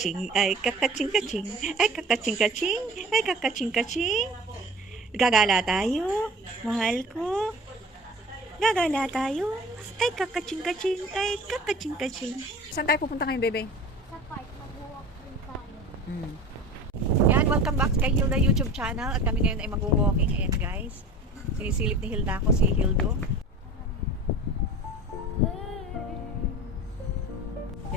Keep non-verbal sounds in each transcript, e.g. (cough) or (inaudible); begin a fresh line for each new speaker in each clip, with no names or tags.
kakaching, ay kakaching-kaching, ay kakaching-kaching, ay kakaching-kaching. Gagala tayo, mahal ko. Gagala tayo, ay kakaching-kaching, ay kakaching-kaching. Saan tayo pupunta ngayon, bebe?
Sa park, mag-walk tayo.
Mm. Yan, welcome back kay Hilda YouTube channel at kami ngayon ay mag-walking. Ayan guys, sinisilip ni Hilda ako si Hildo.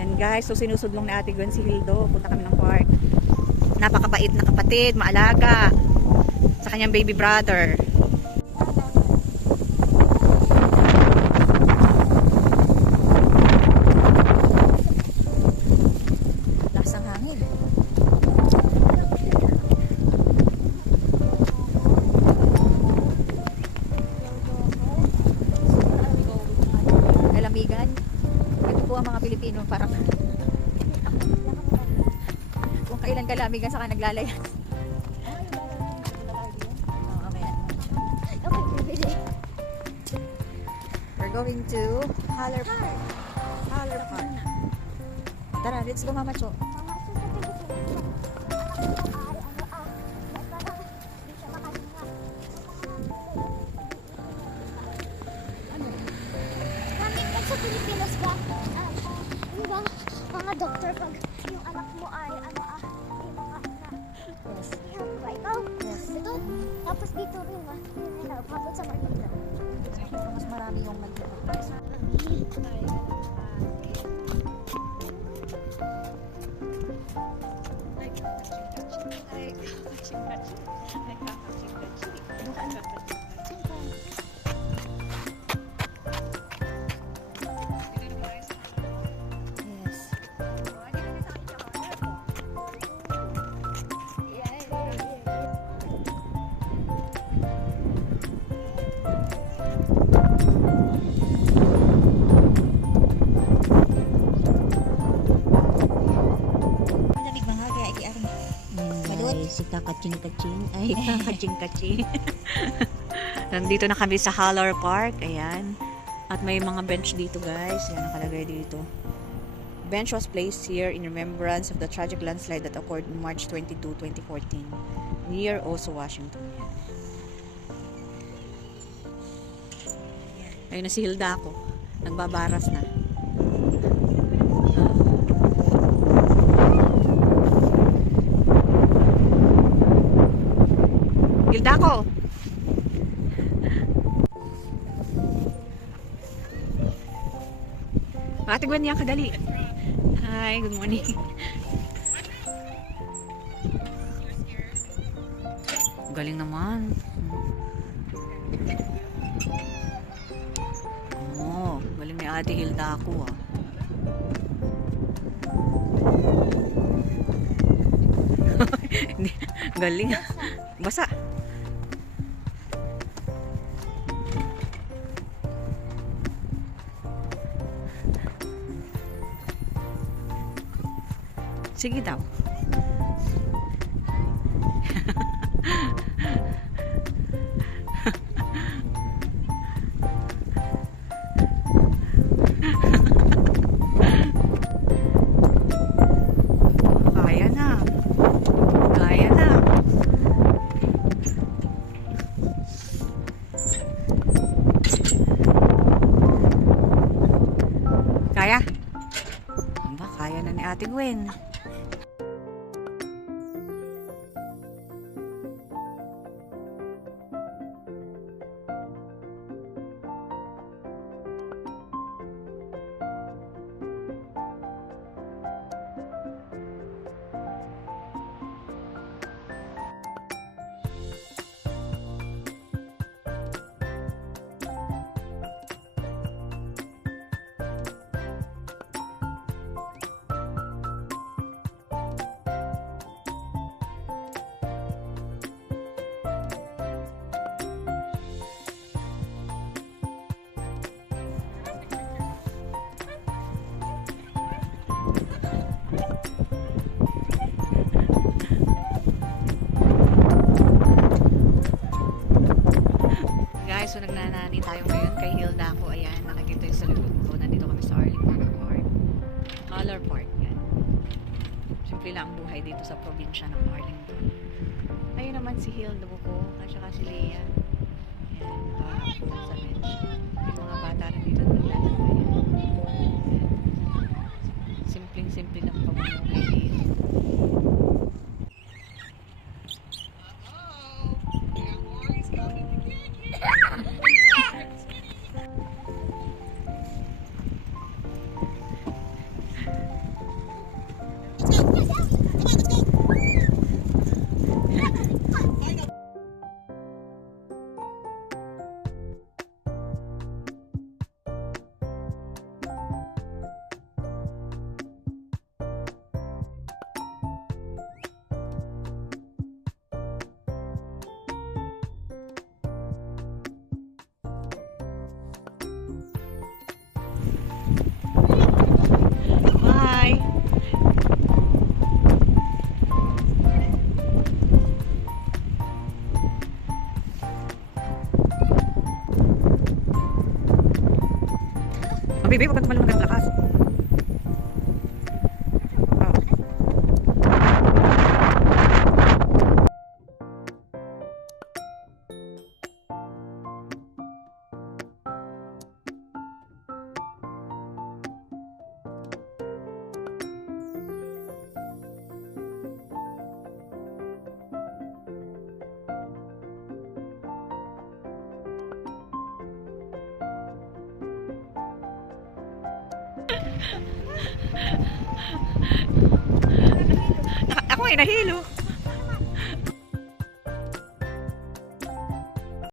Yan guys, so sinusudlong ni Ate Gwen si Hildo. Punta kami ng park. Napakabait na kapatid, maalaga. Sa kanyang baby brother. Kailan kalamigan saka mamaya.
Dapat bibili.
We're going to Haller Park. Haller Park. Tara, let's go Mama Cho.
Pagod sa Manila.
Mas marami yung nagpupunta.
Iki aring Madot.
Ay, si. Ay, (laughs) kakaching-kaching. (laughs) Nandito na kami sa Haller Park. Ayan. At may mga bench dito, guys. Ayan, nakalagay dito. Bench was placed here in remembrance of the tragic landslide that occurred on March 22, 2014 near Oso, Washington. Ayun na si Hilda ako. Nagbabaras na. Hilda ko! Ate Gwen yan, kadali. Hi, good morning. Galing naman. Ate Hilda ako ah. (laughs) Galing. Basa. Sige daw. Ate Gwen. Simple lang ang buhay dito sa probinsya ng Arlington. Ayun naman si Hilda Buko at saka si Leia. Ayan, nakapo sa bench. Baby, huwag kang tumalong hanggang pala Ako ay nahilo.